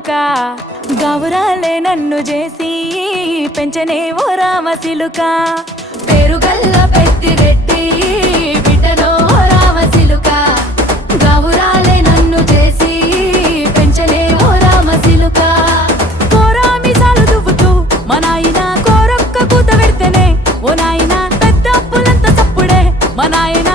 చిలుక గౌరాలే నన్ను చేసి పెంచనే ఓ రామ చిలుక పేరుగల్ల పెద్దిరెడ్డి బిడ్డనో రామ చిలుక గౌరాలే నన్ను చేసి పెంచనే ఓ రామ చిలుక కోరామిసాలు దువ్వుతూ మా నాయన కోరొక్క కూత పెడితేనే ఓ నాయన పెద్ద అప్పులంత చప్పుడే మా నాయన